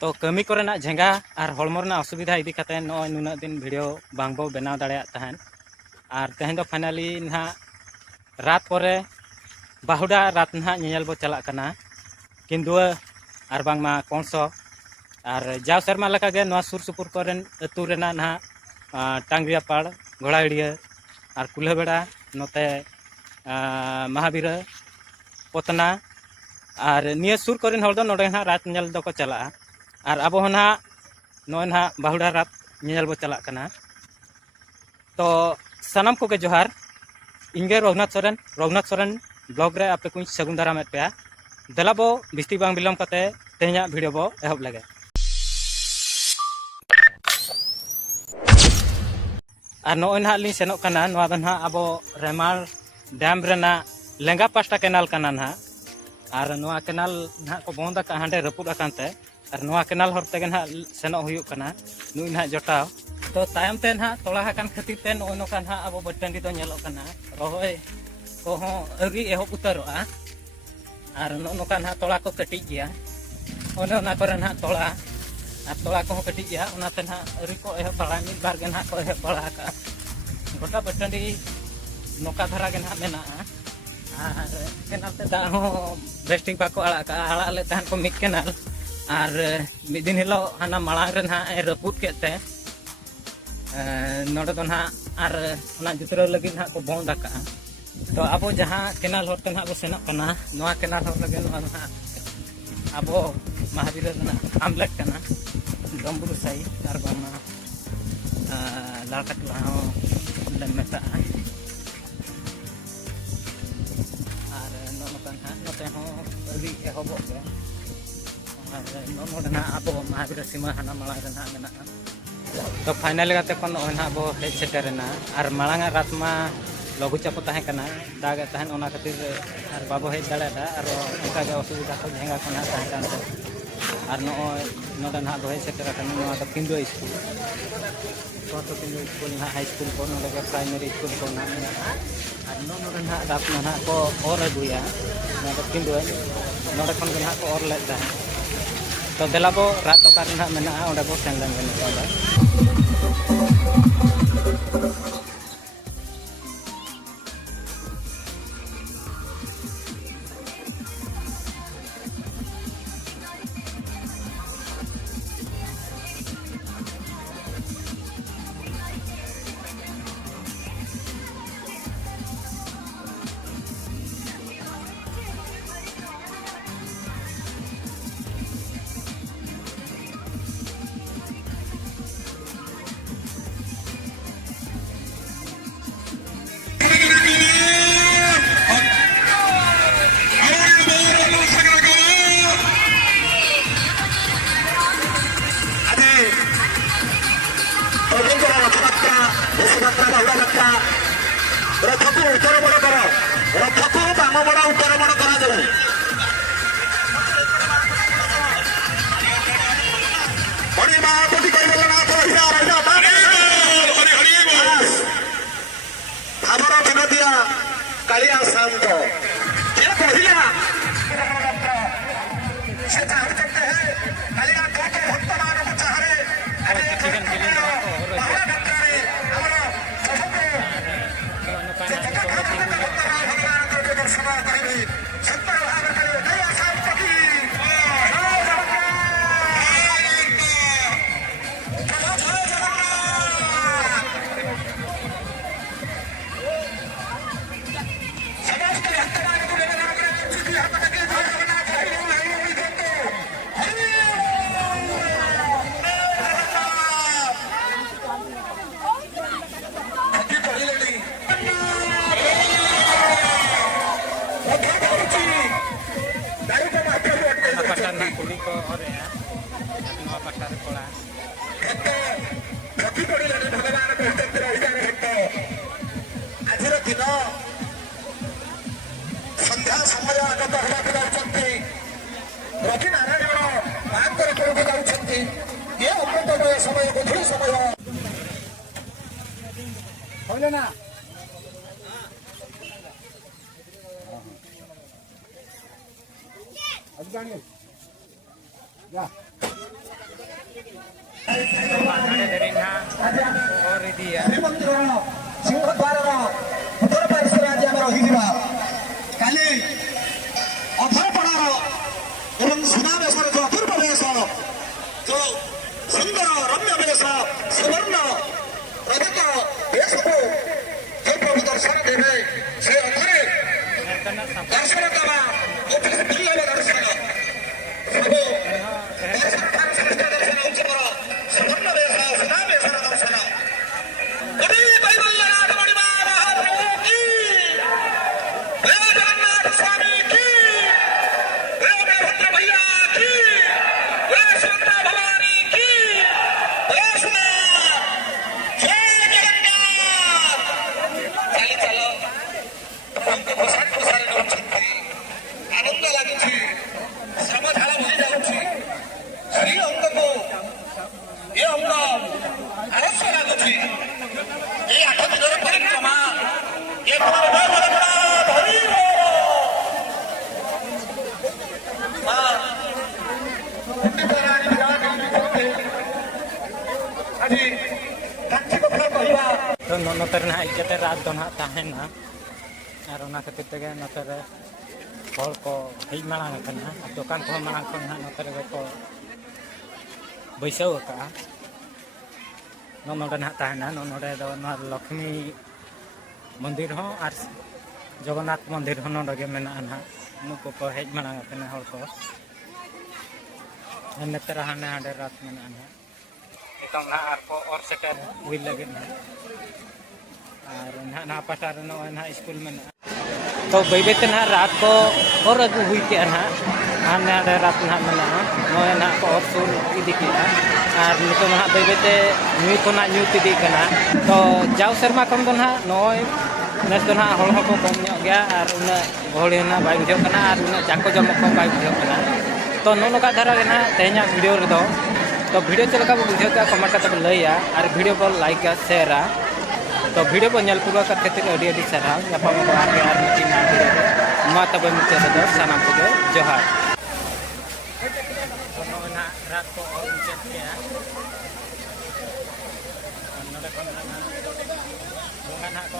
तो कमी कोरेना झेंगा और हड़मो असुविधा इदी कते नॉय नुना दिन वीडियो बांग बो बनाव दाड़ेया तहन और तेहें दो फाइनली ना रात परे बाहुडा रात ना नेल बो चला कना किंदुआ और बांगमा कौनसो और जाव शर्मा लगा गे नवा सुर सुपुर कोरेन अतु रेना ना टांगरिया पाड़ घोड़ाड़िया और कुल्हाबेड़ा नोते महावीर पोतना और निया सुर कोरेन हर दो नोडे ना रात नेल दो को चला और अब ना नॉय ना बाहुडा रात नेल बो चला कना। तो सनम को के जोहार इंगे रघुनाथ सोरेन ब्लॉग रे आपे कुछ सगुन दारा में पे दला बो बिस्ती बांग बिलम कते तेहना वीडियो बो एहब लगे। और नॉय ना लिंग सेनोक कना नवा दो ना अब रेमाल डैम रेना लेंगा पास्टा केनाल कना ना और नवा केनाल ना को बंद का हांडे रपुद अकानते और नवा केनाल हर तेगे ना सेनोक हुयुक कना नुई ना जोटाव। तो तायम ते ना तोला हकान खातिर ते नॉय नोका ना अब बटंडी दो नेलोक कना रोहय को हो अगी एहब उतरोआ और नोका ना तोला को कटिज गया ओने ओना करे ना तोला और तोला को कटिज गया ओनाते ना अरी को एहब बड़ा मिद बार गे ना को एहब बड़ा का गोटा बटंडी नोका धरा गे ना मेना और केनाल ते दा हो बेस्टिंग बाको आड़ा का आड़ा ले तहन को मिक केनाल और मिद दिन हिलो हाना माळांग रे ना रपुद केते नोडे दो ना और ओना जुतरो लगी ना को बंद का। तो अब जहाँ केनाल होते ना अब सेनोक कना नवा केनाल हर लगे नवा ना अब महावीर ना आमलेट कना गम्बुरु साई और बांगना लालकटला हो ले मेता और नोका ना नोते हो अभी एहबो के और नोडे ना अब महावीर सीमा हाना माला रे ना मेना। तो फाइनल गाते कोन ओना अब हेज सेटरना और मालांगा रात मा लघु चापो तहें कना दागे तहन ओना खातिर और बाबो हेज दाड़ा और उनका के असुविधा को झेंगा कोना तहें कानते और नॉय नोडे ना हेज सेटर कना नोआ तो किंदो स्कूल तो किंदो स्कूल ना हाई स्कूल को नोडे के प्राइमरी स्कूल को ना और नोडे ना रात ना को और अगुया ना तो किंदो नोडे खन के ना को और लेता है। तो देलाबो रात ओकार ना मेना ओडे बो सेन लेन गने रथको उत्तर बड़ कर रथको बाम बड़ा उत्तर बड़ करा जाए हरि महापति भावर विनोदिया कालिया शांत किए कहला से चाहते हैं कालिया तो भक्त मानव चाहे कुड़ी को और नवा पट्टार पड़ा भगवान आज दिन संध्या समय आगत होगा जाती रवि नारायण मांकर जाती ये अमृतमय समय गधुरी समय ना जानिए ᱱᱚᱰᱮ ᱫᱷᱟᱹᱨᱤᱡ ᱱᱟᱦᱟᱜ ᱚᱨ ᱤᱫᱤᱭᱟ ଶ୍ରୀମନ୍ଦିର ସିଂହଦ୍ୱାରର ଉତ୍ତର ପାର୍ଶ୍ୱରେ ଆଜି ଆମେ ରହିଯିବା। କାଲି ଅଧରପଣାର ଏବଂ ସୁନାବେଶର ଯେଉଁ ଅପୂର୍ବ ବେଶ, ଯେଉଁ ସୁନ୍ଦର ରମ୍ୟ ବେଶ, ସୁବର୍ଣ୍ଣ ରଜତ ବେଶକୁ ଯେଉଁ ପ୍ରଭୁ ଦର୍ଶନ ଦେବେ, ସେ ଅର୍ଥରେ ଦର୍ଶନ ଦେବା ଅତି ଦୁର୍ଲଭ ଦର୍ଶନ। ସବୁ ଦର୍ଶନ ଠାରୁ ଶ୍ରେଷ୍ଠ ଦର୍ଶନ ହେଉଛି ମୋର ସୁବର୍ଣ୍ଣ ବେଶ, ସୁନାବେଶର ଦର୍ଶନ। बोले बैकुंठनाथ मणिमा महाप्रभु की, जय जगन्नाथ स्वामी की, जय बलभद्र भैया की, जय सुभद्रा भवानी की, जय सुनाथ, जय जगन्नाथ। चली चलो हमको घोषारी घोषारी नौछंती, आनंद लाଗୁଛି, ଶ୍ରମ ଝାଳ ବୋହି ଯାଉଛି। ଶ୍ରୀ ଅଙ୍ଗକୁ ଏ ଅଙ୍ଗ ଆଳସ୍ୟ ଲାଗୁଛି। ये 8 दिनର ପରିକ୍ରମା, ଏ तो नोते इज्जत रात दो ना तहना और ओना खातिर तेगे नोते रे हर को हेज मांग कना दुकान को मांग कना नोते रे को बैसाव का नोडे ना तहना नोडे दो ना लक्ष्मी मंदिर हो और जगन्नाथ मंदिर हो नोडे मेना ना नुको को हेज मांग कना हर को नेतर हाने हाडे रात मेना ना नितों ना आर को और सेटर हुई लगे ना और ना पटार ना स्कूल में तो बैबेते ना रात को और अगू हुई के ना हाने हाडे रात ना मेना नोए ना को और सुर इदी के और नितो ना बैबेते न्यू तो ना न्यू इदी कना तो जाव शर्मा कम तो ना नोए नेस तो ना हल हको कम ᱧᱚᱜ गया और उना घोड़ी ना बाय बुझो कना और उना जाको जमक को बाय बुझो कना तो नोनका धारा रे ना तेहना वीडियो रे दो तो वीडियो चलका बुझो का कमेंट करते लैया और वीडियो को लाइक शेयर तो वीडियो को नेल पूरा करते अड़ी अड़ी सारा यापा को आर मिटी ना वीडियो मा तब मिटे दो सानाम को जोहार तो नोना रात को और उचत के नोडे को ना बोंगा ना को